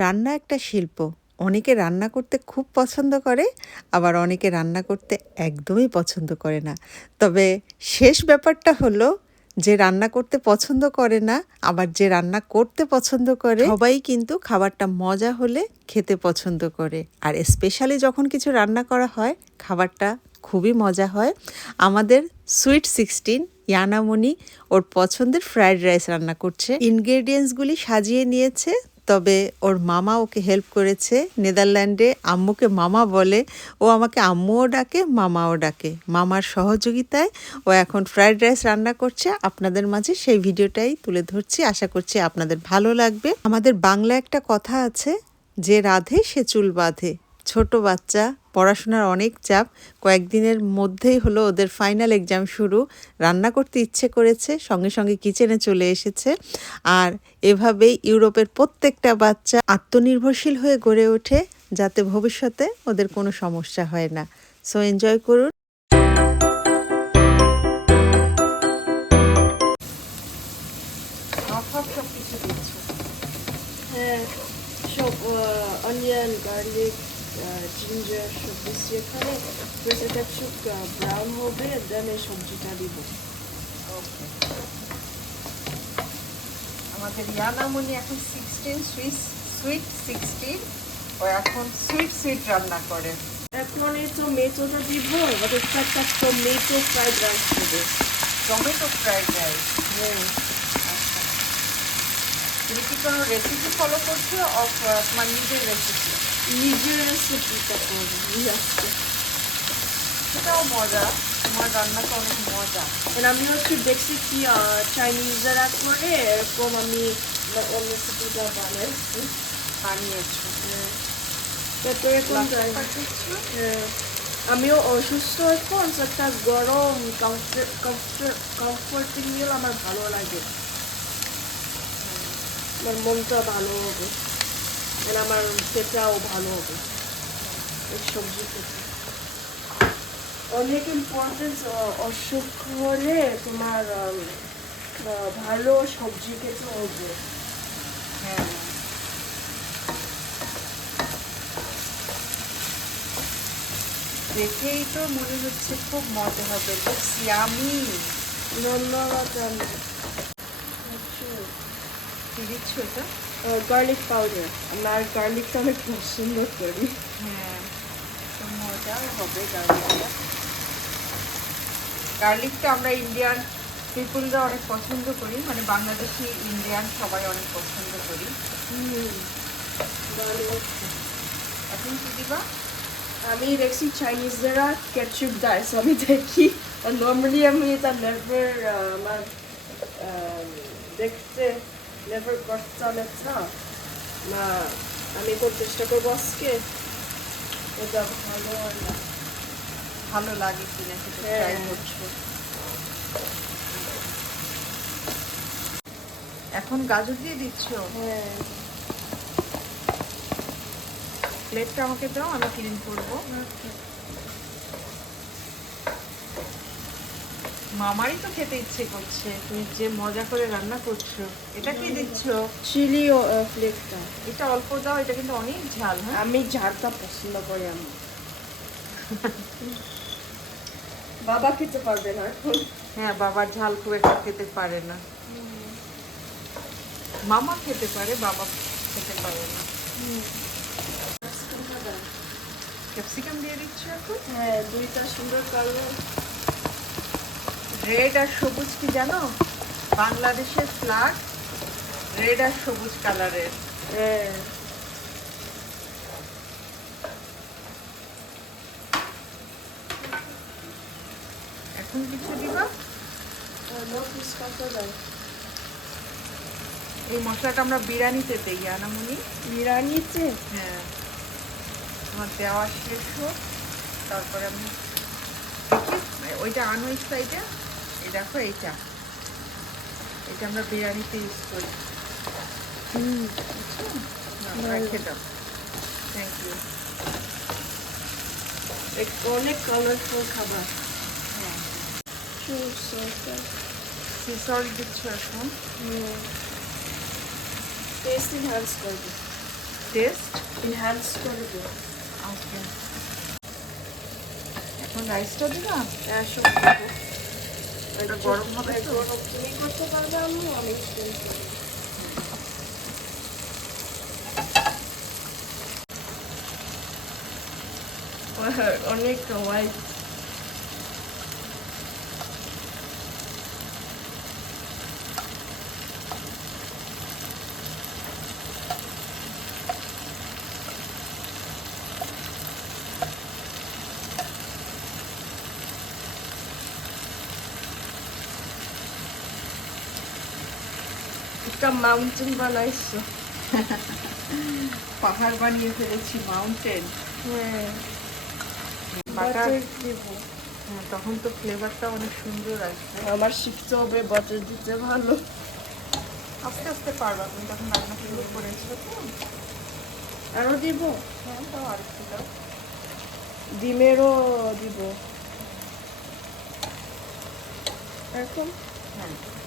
রান্না একটা শিল্প। অনেকে রান্না করতে খুব পছন্দ করে, আবার অনেকে রান্না করতে একদমই পছন্দ করে না। তবে শেষ ব্যাপারটা হলো, যে রান্না করতে পছন্দ করে না, আবার যে রান্না করতে পছন্দ করে, সবাই কিন্তু খাবারটা মজা হলে খেতে পছন্দ করে। আর স্পেশালি যখন কিছু রান্না করা হয়, খাবারটা খুবই মজা হয়। আমাদের সুইট সিক্সটিন ইয়ানামণি ওর পছন্দের ফ্রায়েড রাইস রান্না করছে। ইনগ্রেডিয়েন্টসগুলি সাজিয়ে নিয়েছে। তবে ওর মামা ওকে হেল্প করেছে। নেদারল্যান্ডে আম্মুকে মামা বলে, ও আমাকে আম্মুও ডাকে, মামাও ডাকে। মামার সহযোগিতায় ও এখন ফ্রায়েড রাইস রান্না করছে। আপনাদের মাঝে সেই ভিডিওটাই তুলে ধরছি। আশা করছি আপনাদের ভালো লাগবে। আমাদের বাংলা একটা কথা আছে, যে রাধে সে চুল বাঁধে। ছোট বাচ্চা, পড়াশোনার অনেক চাপ, কয়েকদিনের মধ্যেই হলো ওদের ফাইনাল এক্সাম শুরু। রান্না করতে ইচ্ছে করেছে, সঙ্গে সঙ্গে কিচেনে চলে এসেছে। আর এভাবেই ইউরোপের প্রত্যেকটা বাচ্চা আত্মনির্ভরশীল হয়ে গড়ে ওঠে, যাতে ভবিষ্যতে ওদের কোনো সমস্যা হয় না। সো এনজয় করুন। সব হ্যাঁ অনিয়ন গার্লিক জিঞ্জার সব দিচ্ছি এখানে প্রেস এটা একটু ব্রাউন হবে দেন এই সবজিটা দিব ওকে আমাদের ইয়ানামনি এখন সিক্সটিন সুইট সুইট সিক্সটিন ও এখন সুইট সুইট রান্না করে। এখন এই টমেটোটা দিব ওটা একটা টমেটো ফ্রাইড রাইস হবে টমেটো ফ্রাইড রাইস হ্যাঁ তুমি কি কোনো রেসিপি ফলো করছ অফ তোমার নিজের রেসিপি নিজের সেটাও মজা তোমার রান্নাটা মজা আমি হচ্ছে দেখছি কি করে এরকম আমি আমিও অসুস্থ এখন একটা গরম কমফোর্টিং আমার ভালো লাগে আমার মনটা ভালো হবে আর আমার ভালো হবে। এই সবজি খেতে। অনেক ইম্পর্টেন্স অসুখ হলে তোমার ভালো সবজি খেতে হবে। হ্যাঁ। দেখেই তো মনে হচ্ছে খুব মজা হবে। ধন্যবাদ আমি? কি দিচ্ছ এটা গার্লিক পাউডার আমার গার্লিকটা অনেক পছন্দ করি। হ্যাঁ তো মজা হবে গার্লিকটা গার্লিকটা আমরা ইন্ডিয়ান পিপুলরা অনেক পছন্দ করি মানে বাংলাদেশি ইন্ডিয়ান সবাই অনেক পছন্দ করি। এখন কি দিবা? আমি দেখছি চাইনিজরা কেচুপ দেয় আমি দেখি। নর্মালি আমি এটা নেভার আমার দেখতে নেভার করতাম এটা না আমি খুব চেষ্টা করব আজকে। এটা ভালো হয় না। ভালো লাগে কিনা সেটা হ্যাঁ। ট্রাই করছ। এখন গাজর দিয়ে দিচ্ছ? হ্যাঁ। প্লেটটা আমাকে দাও আমি ক্লিন করব। মামারই তো খেতে ইচ্ছে করছে। তুমি যে মজা করে রান্না করছ এটা কি দিচ্ছ? চিলি ফ্লেকটা এটা অল্প দাও এটা কিন্তু অনেক ঝাল হ্যাঁ? আমি ঝাড়টা পছন্দ করি আমি। বাবা খেতে পারবে না এখন। হ্যাঁ বাবার ঝাল খুব একটা খেতে পারে না। মামা খেতে পারে বাবা খেতে পারে না। ক্যাপসিকাম দিয়ে দিচ্ছ এখন? হ্যাঁ দুইটা সুন্দর কালার রেড আর সবুজ কি জানো? বাংলাদেশের ফ্ল্যাগ রেড আর সবুজ কালারের এখন কিছু দিবা? এই মশলাটা আমরা বিরিয়ানিতে দিই আনামনি। বিরিয়ানিতে? হ্যাঁ। আমার দেওয়া শেষ হোক তারপরে আমি ওইটা আনো সাইডে এই দেখো এইটা। এটা আমরা বিরিয়ানিতে ইউজ করি। হুম। রেখে দাও। থ্যাংক ইউ অনেক কালারফুল খাবার। হ্যাঁ। দিচ্ছ এখন? টেস্ট ইনহ্যান্স করবে টেস্ট ইনহ্যান্স করে দেবো ওকে এখন রাইসটা দিলাম হ্যাঁ সব এটা গরম হবে একটু। তুমি করতে পারবে আমি আমি অনেক হোয়াইট একটা মাউন্টেন বানাইছো। পাহাড় বানিয়ে ফেলেছি মাউন্টেন হ্যাঁ। হ্যাঁ তখন তো ফ্লেভারটা অনেক সুন্দর আসবে। আমার শিখতে হবে বাটার দিতে ভালো। আস্তে আস্তে পারবা তুমি তখন রান্না শুরু করেছ। তো আরও দিব? হ্যাঁ তাও আর একটু দাও। ডিমেরও দিব। এখন? হ্যাঁ।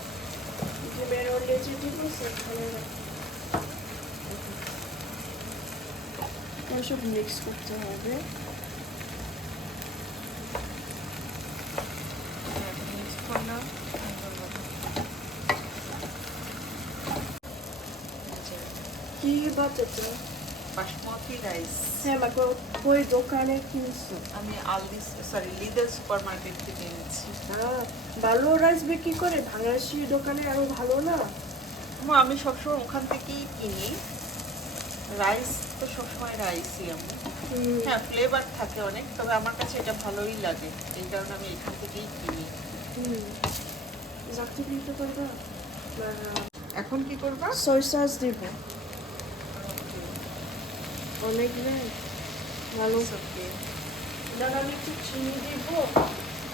ডিমেরও লেজে দিব সেখানে সব মিক্স করতে হবে কি বাটাটা বাসমতি রাইস হ্যাঁ আমাকে ওই দোকানে কিনছো। আমি Aldi sorry Lidl supermarket থেকে এনেছি। হ্যাঁ ভালো রাইস বিক্রি করে বাংলাদেশি দোকানে আরও ভালো না? আমি সবসময় ওখান থেকেই কিনি। রাইস তো সবসময় রাইসই আমি। হ্যাঁ ফ্লেভার থাকে অনেক তবে আমার কাছে এটা ভালোই লাগে। এই কারণে আমি এখান থেকেই কিনি। জানতে দিতে পারবা। এখন কি করবা? সয় সস দিব। অনেক নেই ভালো। ওকে না আমি একটু চিনি দিব।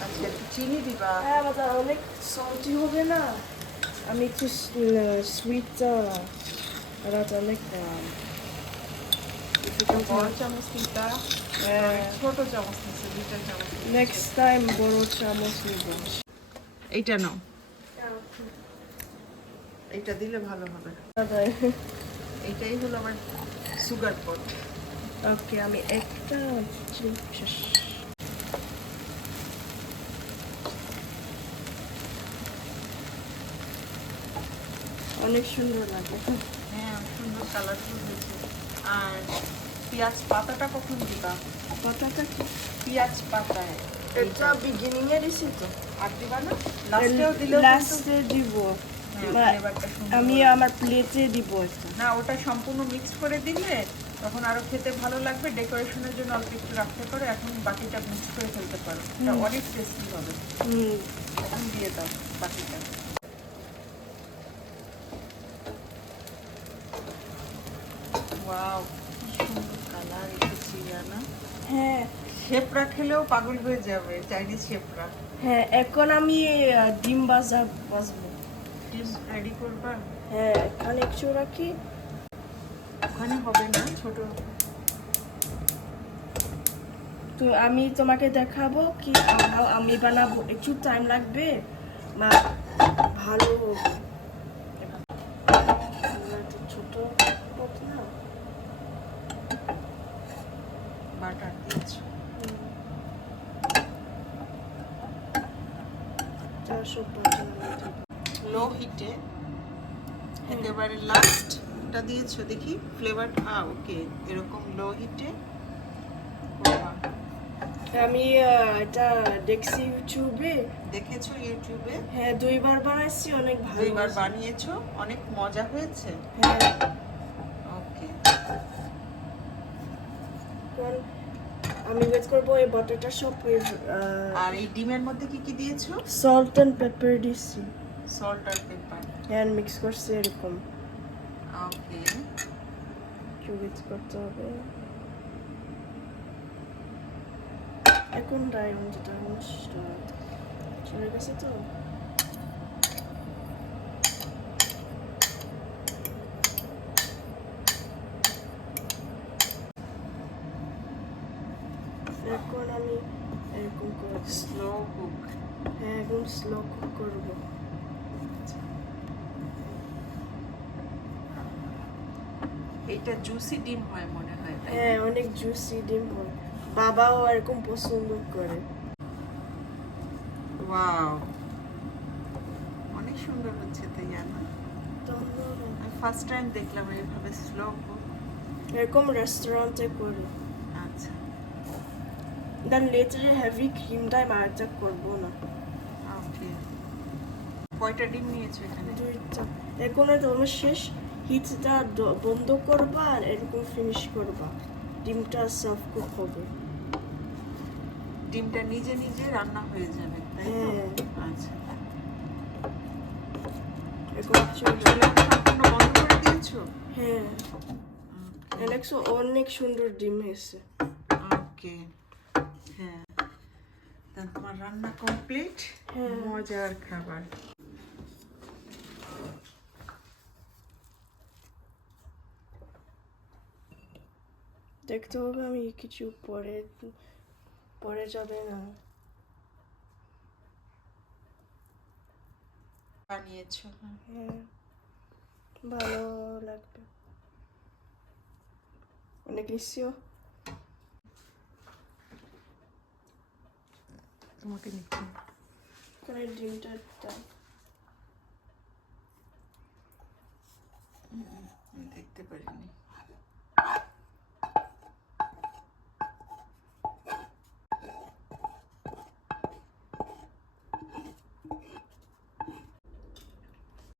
আচ্ছা একটু চিনি দিবা। হ্যাঁ বাবা অনেক সল্টি হবে না? আমি একটু সুইট রাত অনেক হ্যাঁ। নেক্সট টাইম বড় চামচ নিব। এইটা নাও। এইটা দিলে ভালো হবে। এইটাই হলো আমার সুগার পট ওকে আমি একটা শেষ। অনেক সুন্দর লাগে। হ্যাঁ সুন্দর কালারফুল হয়েছে। আর পেঁয়াজ পাতাটা কখন দিবা? পাতাটা কি? পেঁয়াজ পাতায় এটা বিগিনিং এ দিছি তো। আর দিবা না? লাস্টেও দিলেও কিন্তু লাস্টে দিব। হ্যাঁ, আমি আমার প্লেটে দিব একটা। না ওটা সম্পূর্ণ মিক্স করে দিলে তখন আরও খেতে ভালো লাগবে ডেকোরেশনের জন্য অল্প একটু রাখতে পারো এখন বাকিটা মিক্স করে ফেলতে পারো। এটা অনেক টেস্টি হবে। এখন দিয়ে দাও বাকিটা। ওয়াও কালার এসেছে না হ্যাঁ। শেপরা খেলেও পাগল হয়ে যাবে চাইনিজ শেপরা। হ্যাঁ এখন আমি ডিম বাজা বাজবো। ডিম রেডি করবা? হ্যাঁ এখানে একটু রাখি ওখানে হবে না, ছোট। তো আমি তোমাকে দেখাবো কি আমি বানাবো। একটু টাইম লাগবে? মা, ভালো। ছোট বাটার। লো হিটে, একেবারে লাস্টটা দিয়েছ? দেখি ফ্লেভার হ্যাঁ ওকে এরকম লো হিটে আমি এটা দেখছি ইউটিউবে। দেখেছ ইউটিউবে? হ্যাঁ দুইবার বানাইছি অনেক ভালো দুইবার বানিয়েছো অনেক মজা হয়েছে? হ্যাঁ। ওকে। আমি ওয়েট করব এই বাটারটা সব আর এই ডিমের মধ্যে কি কি দিয়েছ? সল্ট অ্যান্ড পেপার দিছি। সল্ট আর পেপার হ্যান্ড মিক্স করছি এরকম। ওকে একটু করতে হবে। এখন টাইম যেটা চলে গেছে তো? এখন আমি এরকম করব স্লো কুক হ্যাঁ এখন স্লো কুক করব। এটা জুসি ডিম হয় মনে হয় হ্যাঁ অনেক জুসি ডিম হয়। বাবাও এরকম পছন্দ করে। ওয়াও অনেক সুন্দর হচ্ছে তো ইয়ানা ফার্স্ট টাইম দেখলাম এইভাবে স্লো এরকম রেস্টুরেন্টে করে। আচ্ছা। দেন লেটারে হেভি ক্রিমটাই মারটা করব না। ওকে কয়টা ডিম নিয়েছো এখানে? দুইটা। এখন তোমার শেষ। হিটটা বন্ধ করবা আর এরকম ফিনিশ করবা। ডিমটা সার্ভ কুক হবে। ডিমটা নিজে নিজে রান্না হয়ে যাবে তাই তো? হ্যাঁ। আচ্ছা। এখন চলে সম্পূর্ণ বন্ধ করে দিয়েছ? হ্যাঁ। অ্যালেক্সো অনেক সুন্দর ডিম হয়েছে। ওকে। হ্যাঁ। তোমার রান্না কমপ্লিট হ্যাঁ। মজার খাবার। দেখতে হবে আমি কিছু পরে পরে যাবে না। বানিয়েছো। হ্যাঁ ভালো লাগবে। অনেক লিসিও তোমাকে নিচ্ছি। করে ডিমটা দাও। দেখতে পারিনি।